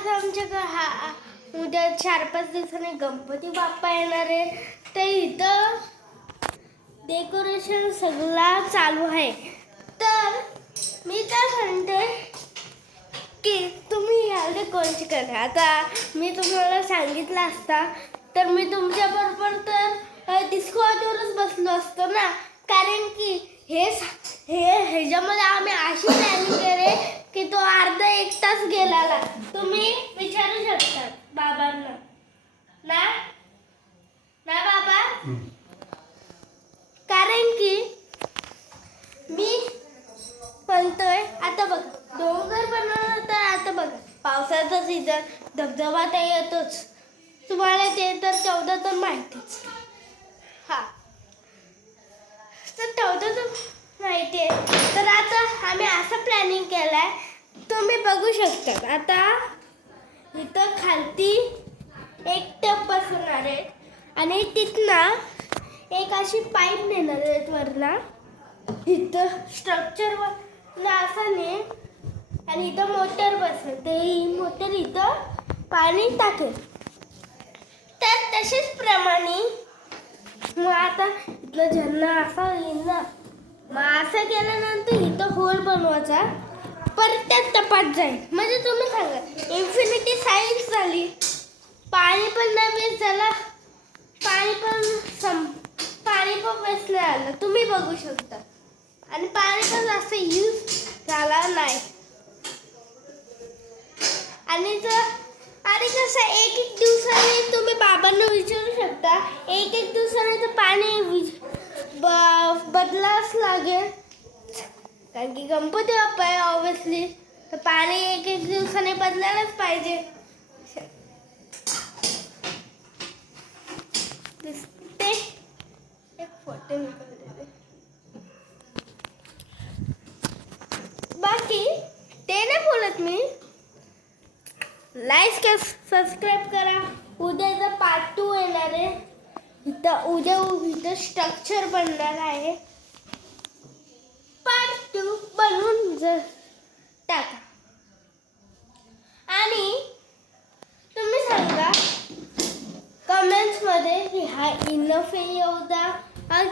आज आमच्या उद्या 4-5 दिवसांनी गणपती बाप्पा येणार आहे. तर इथं डेकोरेशन सगळं चालू आहे. तर मी काय म्हणते की तुम्ही याला कोणची करा. आता मी तुम्हाला सांगितलं असता तर मी तुमच्याबरोबर तर डिस्कॉवरच बसलो असतो ना. कारण की ह्याच्यामध्ये आम्ही अशी प्लॅनिंग केली की तो अर्धा 1 तास गेला. तुम्ही विचारू शकता बाबांना ना ना बाबा. कारण की मी म्हणतोय आता बघ डोंगर बनवलं तर आता बघ पावसाचा सीझन धबधबा तर येतोच. तुम्हाला ते तर 14 तर माहितीच. हा तर 14 तर माहिती आहे. तर आता आम्ही असं प्लॅनिंग केलंय तुम्ही बघू शकता. आता इथं खालती एक टप बसवणार आहे आणि तिथनं एक अशी पाईप नेणार आहेत वरना. इथं स्ट्रक्चर असं ने आणि इथं मोटर बसेल. ते ही मोटर इथं पाणी टाकेल. तर तसेच प्रमाणे मग आता इथलं झरणा असा येईल ना. मग असं केल्यानंतर इथं होल बनवायचा परत त्यात टपात जाईल. म्हणजे तुम्ही सांगा इन्फिनिटी सायन्स झाली. पाणी पण नाही वेस्ट झाला. पाणी पण वेस्ट नाही आलं. तुम्ही बघू शकता. आणि पाणी पण जास्त यूज झाला नाही. आणि कसं 1-1 दिवसाने तुम्ही बाबांना विचारू शकता. 1-1 दिवसाने तर पाणी बदलावंच लागेल. कारण की गणपती बाप्पा आहे ऑब्विसली. तर पाणी 1-1 दिवसाने बदलायलाच पाहिजे. दिसते एक फोटो निघाले. बाकी ते नाही बोलत मी. लाईक सबस्क्राईब करा. उद्याचा पार्ट 2 येणार आहे. उद्या स्ट्रक्चर बनणार आहे. पार्ट 2 बनवून टाका. आणि तुम्ही सांगा कमेंट्स मध्ये की हा इनफ एवढा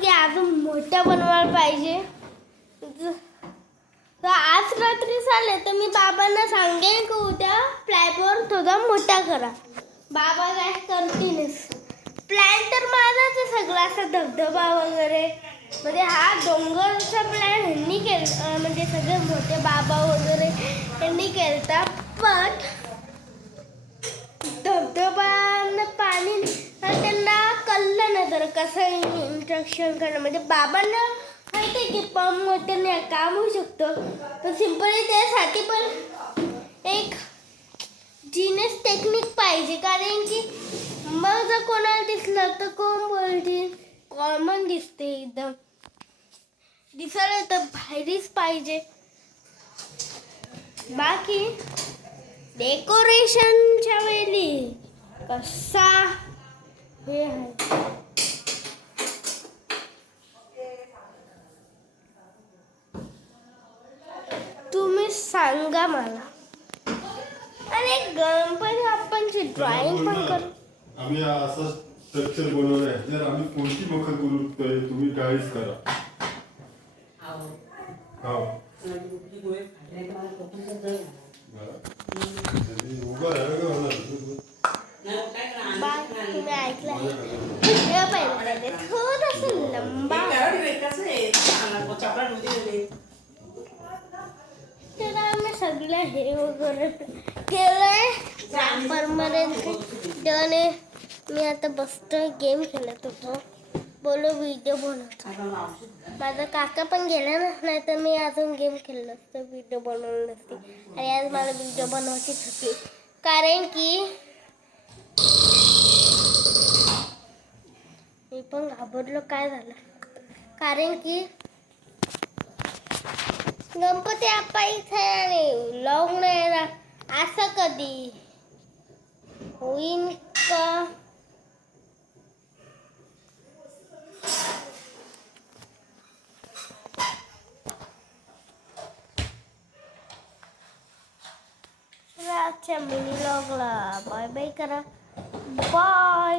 की अजून मोठा बनवायला पाहिजे. तर आज रात्री झाले तर मी बाबांना सांगेन की उद्या प्लॅटफॉर्म थोडा मोठा करा. बाबा काय करतीलच. प्लॅन तर माझाच आहे सगळा असा धबधबा वगैरे. म्हणजे हा डोंगरचा प्लॅन ह्यांनी केला. म्हणजे सगळे मोठे बाबा वगैरे यांनी केलता. पण धबधबांना पाणी त्यांना कळलं नाही तर कसं इंस्ट्रक्शन करणं. म्हणजे बाबांना माहिती आहे की पंप मोठ्याने काम होऊ शकतं. पण सिम्पली त्यासाठी पण एक जीनियस टेक्निक पाहिजे. कारण की मग जर कोणाला दिसलं तर कोण बोलतील कॉमन दिसते एकदम दिसायला तर भारीच पाहिजे. बाकी डेकोरेशनच्या वेळी कसा हे आहे तुम्ही सांगा मला. आणि गणपती बाप्पांची ड्रॉइंग पण करू. आम्ही असं स्ट्रक्चर बनवलंय. जर आम्ही कोणती मखर करू तुम्ही गाईड करा. हो तुम्ही ऐकलं पहिले थोडस लंबा. तर आम्ही सगळं हे वगैरे केलंय परमनंट. मी आता बसतोय गेम खेळत होतो. बोलो व्हिडिओ बनवतो. माझा काका पण गेला ना. नाही तर मी अजून गेम खेळलो असतो व्हिडिओ बनवलं नसते. आणि आज मला व्हिडिओ बनवायचीच होती. कारण की मी पण घाबरलो काय झालं. कारण की गणपती बाप्पा इथे आणि व्लॉग नाही येणार. असं कधी होईन का. आजच्या मिनी व्लॉगला बाय बाय करा. बाय.